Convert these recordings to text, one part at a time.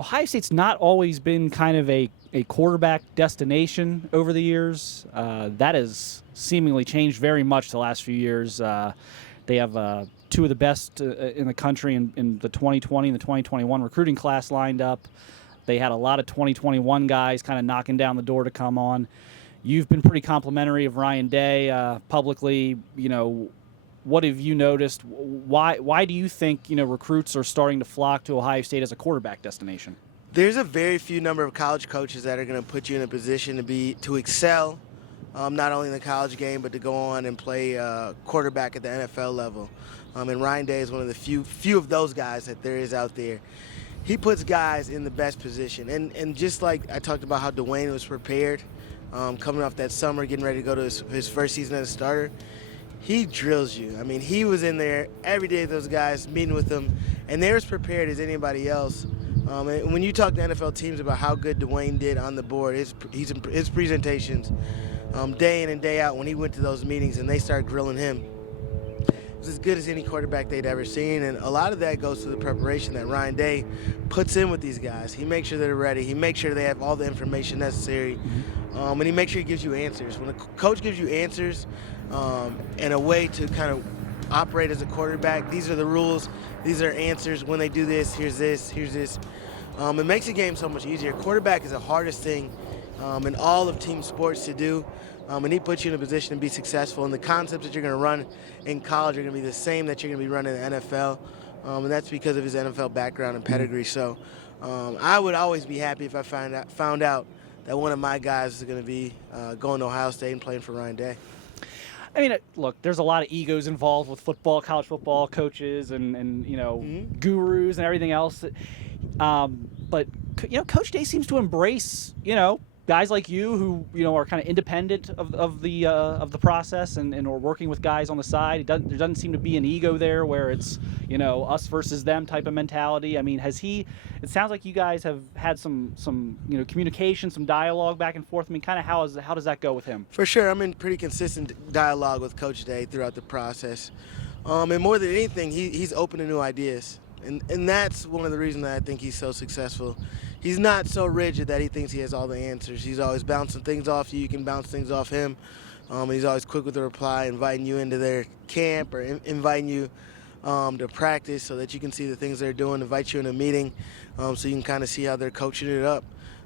Ohio State's not always been kind of a quarterback destination over the years. That has seemingly changed very much the last few years. They have two of the best in the country in the 2020 and the 2021 recruiting class lined up. They had a lot of 2021 guys kind of knocking down the door to come on. You've been pretty complimentary of Ryan Day publicly. What have you noticed? Why do you think recruits are starting to flock to Ohio State as a quarterback destination? There's a very few number of college coaches that are going to put you in a position to excel, not only in the college game but to go on and play quarterback at the NFL level. And Ryan Day is one of the few of those guys that there is out there. He puts guys in the best position, and just like I talked about how Dwayne was prepared, coming off that summer, getting ready to go to his first season as a starter. He drills you. I mean, he was in there every day with those guys, meeting with them, and they're as prepared as anybody else. And when you talk to NFL teams about how good Dwayne did on the board, his presentations, day in and day out, when he went to those meetings and they started grilling him, it was as good as any quarterback they'd ever seen. And a lot of that goes to the preparation that Ryan Day puts in with these guys. He makes sure they're ready. He makes sure they have all the information necessary. And he makes sure he gives you answers. When a coach gives you answers and a way to kind of operate as a quarterback, these are the rules, these are answers. When they do this, here's this, here's this. It makes the game so much easier. Quarterback is the hardest thing in all of team sports to do. And he puts you in a position to be successful. And the concepts that you're going to run in college are going to be the same that you're going to be running in the NFL. And that's because of his NFL background and pedigree. So I would always be happy if I found out that one of my guys is going to be going to Ohio State and playing for Ryan Day. I mean, look, there's a lot of egos involved with football, college football, coaches, and gurus and everything else. But Coach Day seems to embrace guys like you who are kind of independent of the process and are working with guys on the side. There doesn't seem to be an ego there where it's us versus them type of mentality. I mean, it sounds like you guys have had some communication, some dialogue back and forth. I mean, kind of how does that go with him? For sure, I'm in pretty consistent dialogue with Coach Day throughout the process. And more than anything, he's open to new ideas. And that's one of the reasons that I think he's so successful. He's not so rigid that he thinks he has all the answers. He's always bouncing things off you. You can bounce things off him. And he's always quick with a reply, inviting you into their camp or inviting you to practice so that you can see the things they're doing, invite you in a meeting so you can kind of see how they're coaching it up.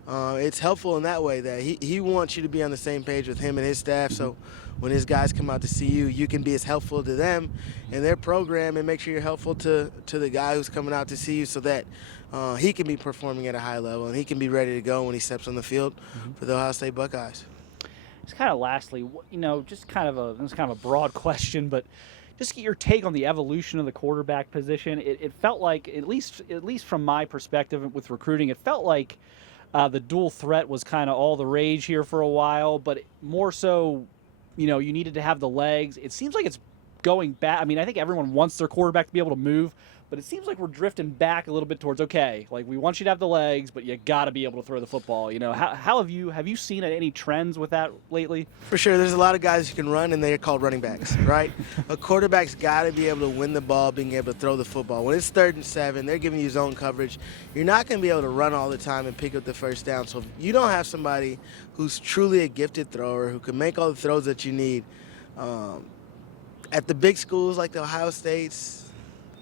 It's helpful in that way that he wants you to be on the same page with him and his staff, so when his guys come out to see you, you can be as helpful to them and their program and make sure you're helpful to the guy who's coming out to see you so that he can be performing at a high level and he can be ready to go when he steps on the field for the Ohio State Buckeyes. Just kind of lastly, just kind of a broad question, but just get your take on the evolution of the quarterback position. It felt like, at least from my perspective with recruiting, it felt like the dual threat was kind of all the rage here for a while, but more so, you needed to have the legs. It seems like it's going back. I mean, I think everyone wants their quarterback to be able to move, but it seems like we're drifting back a little bit towards, okay, like we want you to have the legs, but you got to be able to throw the football. How have you seen any trends with that lately? For sure, there's a lot of guys who can run, and they're called running backs, right? A quarterback's got to be able to win the ball, being able to throw the football. When it's 3rd and 7, they're giving you zone coverage. You're not going to be able to run all the time and pick up the first down. So if you don't have somebody who's truly a gifted thrower, who can make all the throws that you need, at the big schools like the Ohio States,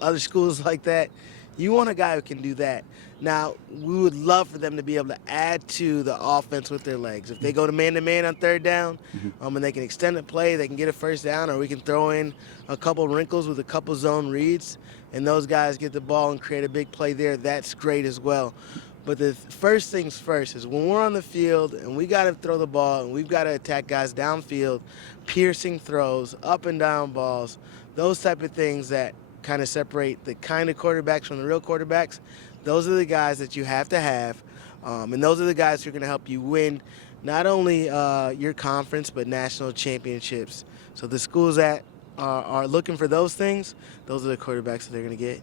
other schools like that, you want a guy who can do that. Now, we would love for them to be able to add to the offense with their legs. If they go to man-to-man on 3rd down, and they can extend the play, they can get a first down, or we can throw in a couple wrinkles with a couple zone reads, and those guys get the ball and create a big play there, that's great as well. But the first things first is when we're on the field and we got to throw the ball and we've got to attack guys downfield, piercing throws, up and down balls, those type of things that kind of separate the kind of quarterbacks from the real quarterbacks, those are the guys that you have to have. And those are the guys who are going to help you win not only your conference but national championships. So the schools that are looking for those things, those are the quarterbacks that they're going to get.